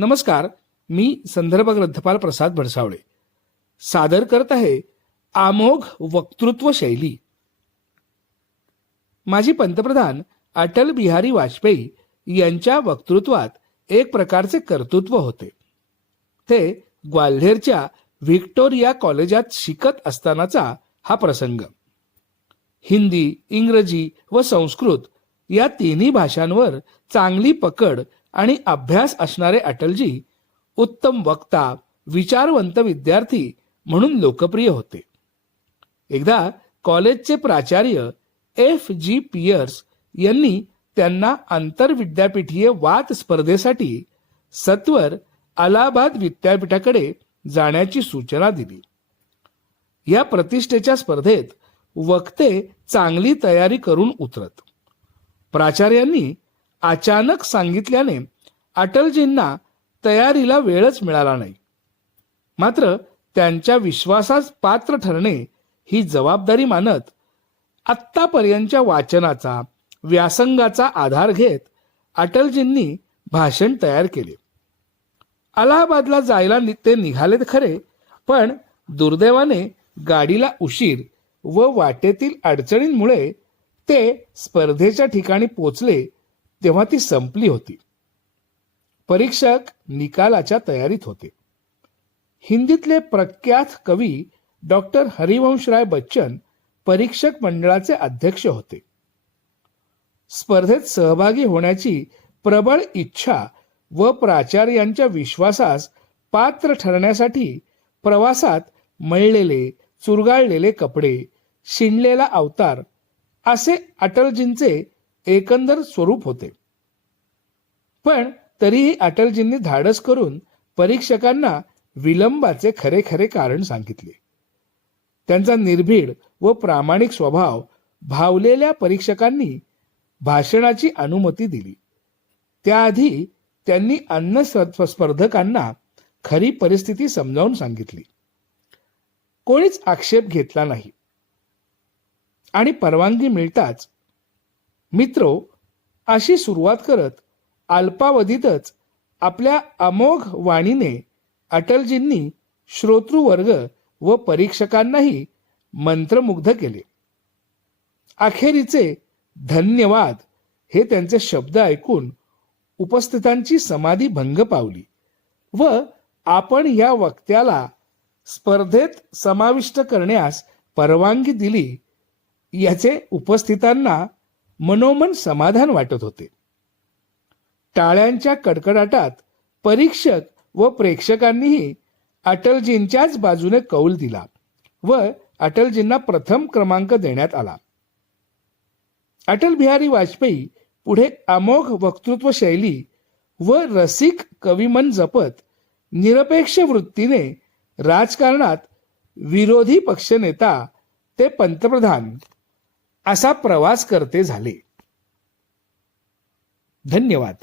नमस्कार मी संदर्भ ग्रंथपाल प्रसाद भडसावळे. सादर करत आहे आमोघ वक्तृत्व शैली. माजी पंतप्रधान अटल बिहारी वाजपेयी यांच्या वक्तृत्वात एक प्रकारचे कर्तृत्व होते. ते ग्वाल्हेरच्या व्हिक्टोरिया कॉलेजात शिकत असतानाचा हा प्रसंग. हिंदी इंग्रजी व संस्कृत या तिन्ही भाषांवर चांगली पकड आणि अभ्यास असणारे अटलजी उत्तम वक्ता विचारवंत विद्यार्थी म्हणून लोकप्रिय होते. एकदा कॉलेजचे प्राचार्य एफ. जी. पियर्स यांनी त्यांना आंतरविद्यापीठीय वाद स्पर्धेसाठी सत्वर अलाहाबाद विद्यापीठाकडे जाण्याची सूचना दिली. या प्रतिष्ठेच्या स्पर्धेत वक्ते चांगली तयारी करून उतरत. प्राचार्यांनी अचानक सांगितल्याने अटलजींना तयारीला वेळच मिळाला नाही. मात्र त्यांच्या विश्वासास पात्र ठरणे ही जबाबदारी मानत आत्तापर्यंतच्या वाचनाचा व्यासंगाचा आधार घेत अटलजींनी भाषण तयार केले. अलाहाबादला जायला नि- ते निघाले खरे पण दुर्दैवाने गाडीला उशीर व वाटेतील अडचणींमुळे ते स्पर्धेच्या ठिकाणी पोचले तेव्हा ती संपली होती. परीक्षक निकालाच्या तयारीत होते. हिंदीतले प्रख्यात कवी डॉक्टर हरिवंशराय बच्चन परीक्षक मंडळाचे अध्यक्ष होते. स्पर्धेत सहभागी होण्याची प्रबळ इच्छा व प्राचार्यांच्या विश्वासास पात्र ठरण्यासाठी प्रवासात मळलेले चुरगाळलेले कपडे शिणलेला अवतार असे अटलजींचे एकंदर स्वरूप होते. पण तरीही अटलजींनी धाडस करून परीक्षकांना विलंबाचे खरे खरे कारण सांगितले. त्यांचा निर्भीड व प्रामाणिक स्वभाव भावलेल्या परीक्षकांनी भाषणाची अनुमती दिली. त्याआधी त्यांनी अन्न स्पर्धकांना खरी परिस्थिती समजावून सांगितली. कोणीच आक्षेप घेतला नाही. आणि परवानगी मिळताच मित्रो अशी सुरुवात करत अल्पावधीतच आपल्या अमोघ वाणीने अटलजींनी श्रोतृवर्ग व परीक्षकांनाही मंत्रमुग्ध केले. अखेरीचे धन्यवाद हे त्यांचे शब्द ऐकून उपस्थितांची समाधी भंग पावली व आपण या वक्त्याला स्पर्धेत समाविष्ट करण्यास परवानगी दिली याचे उपस्थितांना मनोमन समाधान वाटत होते. टाळ्यांच्या कडकडाटात परीक्षक व प्रेक्षकांनीही अटलजींच्याच बाजूने कौल दिला व अटलजींना प्रथम क्रमांक देण्यात आला. अटल बिहारी वाजपेयी पुढे अमोघ वक्तृत्व शैली व रसिक कविमन जपत निरपेक्ष वृत्तीने राजकारणात विरोधी पक्षनेता ते पंतप्रधान. असा प्रवास करते झाले. धन्यवाद.